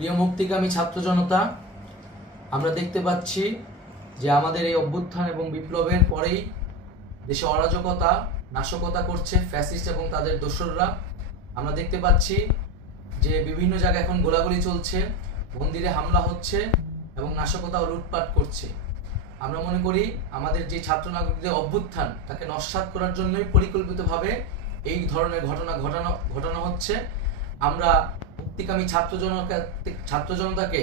প্রিয় মুক্তিকামী ছাত্র জনতা, আমরা দেখতে পাচ্ছি যে আমাদের এই অভ্যুত্থান এবং বিপ্লবের পরেই দেশে অরাজকতা নাশকতা করছে ফ্যাসিস্ট এবং তাদের দোসররা। আমরা দেখতে পাচ্ছি যে বিভিন্ন জায়গায় এখন গোলাগুলি চলছে, মন্দিরে হামলা হচ্ছে এবং নাশকতা ও লুটপাট করছে। আমরা মনে করি আমাদের যে ছাত্র নাগরিকদের অভ্যুত্থান তাকে নস্যাৎ করার জন্যই পরিকল্পিতভাবে এই ধরনের ঘটনা ঘটানো হচ্ছে। আমরা মুক্তিকামী ছাত্র জনতাকে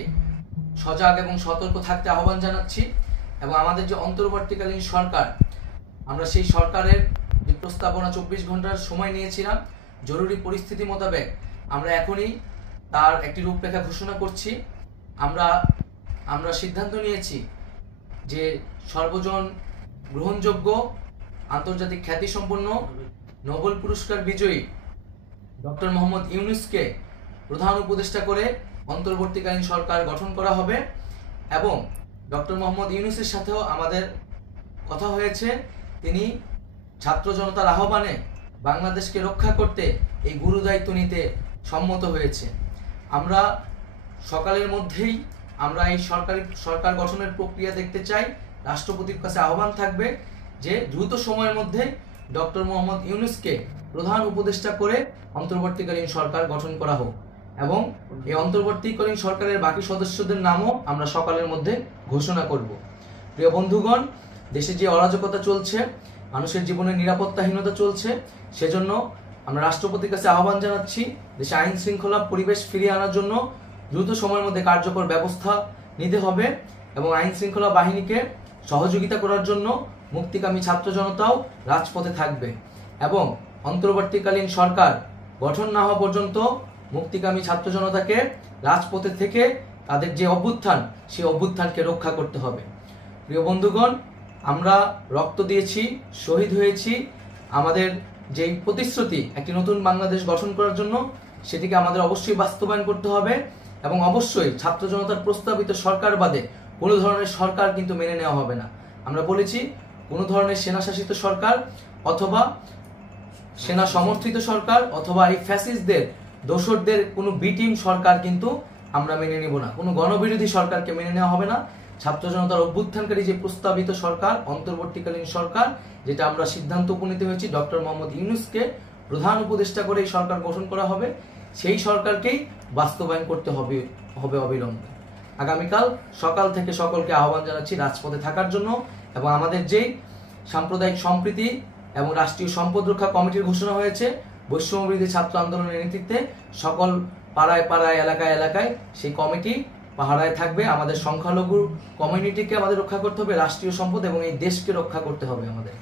সজাগ এবং সতর্ক থাকতে আহ্বান জানাচ্ছি এবং আমাদের যে অন্তর্বর্তীকালীন সরকার, আমরা সেই সরকারের যে প্রস্তাবনা 24 ঘন্টার সময় নিয়েছিলাম, জরুরি পরিস্থিতি মোতাবেক আমরা এখনই তার একটি রূপরেখা ঘোষণা করছি। আমরা সিদ্ধান্ত নিয়েছি যে সর্বজন গ্রহণযোগ্য আন্তর্জাতিক খ্যাতিসম্পন্ন নোবেল পুরস্কার বিজয়ী ডক্টর মোহাম্মদ ইউনূসকে প্রধান উপদেষ্টা করে অন্তর্বর্তীকালীন সরকার গঠন করা হবে এবং ডক্টর মোহাম্মদ ইউনূসের সাথেও আমাদের কথা হয়েছে। তিনি ছাত্র জনতার আহ্বানে বাংলাদেশকে রক্ষা করতে এই গুরু দায়িত্ব নিতে সম্মত হয়েছে। আমরা সকালের মধ্যেই আমরা এই সরকার গঠনের প্রক্রিয়া দেখতে চাই। রাষ্ট্রপতির কাছে আহ্বান থাকবে যে দ্রুত সময়ের মধ্যে ডক্টর মোহাম্মদ ইউনূসকে প্রধান উপদেষ্টা করে অন্তর্বর্তীকালীন সরকার গঠন করা হোক এবং এই অন্তর্বর্তীকালীন সরকারের বাকি সদস্যদের নামও আমরা সকালের মধ্যে ঘোষণা করব। প্রিয় বন্ধুগণ, দেশে যে অরাজকতা চলছে, মানুষের জীবনে নিরাপত্তাহীনতা চলছে, সেজন্য আমরা রাষ্ট্রপতির কাছে আহ্বান জানাচ্ছি দেশে আইন শৃঙ্খলা পরিবেশ ফিরিয়ে আনার জন্য দ্রুত সময়ের মধ্যে কার্যকর ব্যবস্থা নিতে হবে এবং আইন শৃঙ্খলা বাহিনীকে সহযোগিতা করার জন্য মুক্তিকামী ছাত্র জনতাও রাজপথে থাকবে এবং অন্তর্বর্তীকালীন সরকার গঠন না হওয়া পর্যন্ত মুক্তিকামী ছাত্র জনতাকে রাজপথে থেকে তাদের যে অভ্যুত্থান, সেই অভ্যুত্থানকে রক্ষা করতে হবে। প্রিয় বন্ধুগণ, আমরা রক্ত দিয়েছি, শহীদ হয়েছি। আমাদের যেই প্রতিশ্রুতি একটি নতুন বাংলাদেশ গঠন করার জন্য, সেটিকে আমাদের অবশ্যই বাস্তবায়ন করতে হবে এবং অবশ্যই ছাত্র জনতার প্রস্তাবিত সরকার বাদে কোনো ধরনের সরকার কিন্তু মেনে নেওয়া হবে না। আমরা বলেছি কোনো ধরনের সেনাশাসিত সরকার অথবা সেনা সমর্থিত সরকার অথবা এই ফ্যাসিস্টদের দোসরদের কোনো বিটিম সরকার কিন্তু আমরা মেনে নিব না। কোনো গণবিরোধী সরকারকে মেনে নেওয়া হবে না। ছাত্র জনতার অভ্যুত্থানকারী যে প্রস্তাবিত সরকার, অন্তর্বর্তীকালীন সরকার, যেটা আমরা সিদ্ধান্ত উপনীত হয়েছি ডক্টর মোহাম্মদ ইউনূসকে প্রধান উপদেষ্টা করে এই সরকার গঠন করা হবে, সেই সরকারকেই বাস্তবায়ন করতে হবে অবিলম্বে। আগামীকাল সকাল থেকে সকলকে আহ্বান জানাচ্ছি রাজপথে থাকার জন্য এবং আমাদের যেই সাম্প্রদায়িক সম্প্রীতি এবং রাষ্ট্রীয় সম্পদ রক্ষা কমিটির ঘোষণা হয়েছে বৈষম্যবিরোধী ছাত্র আন্দোলনের নেতৃত্বে, সকল পাড়ায় পাড়ায় এলাকায় এলাকায় সেই কমিটি পাহারায় থাকবে। আমাদের সংখ্যালঘু কমিউনিটিকে আমাদের রক্ষা করতে হবে, রাষ্ট্রীয় সম্পদ এবং এই দেশকে রক্ষা করতে হবে আমাদের।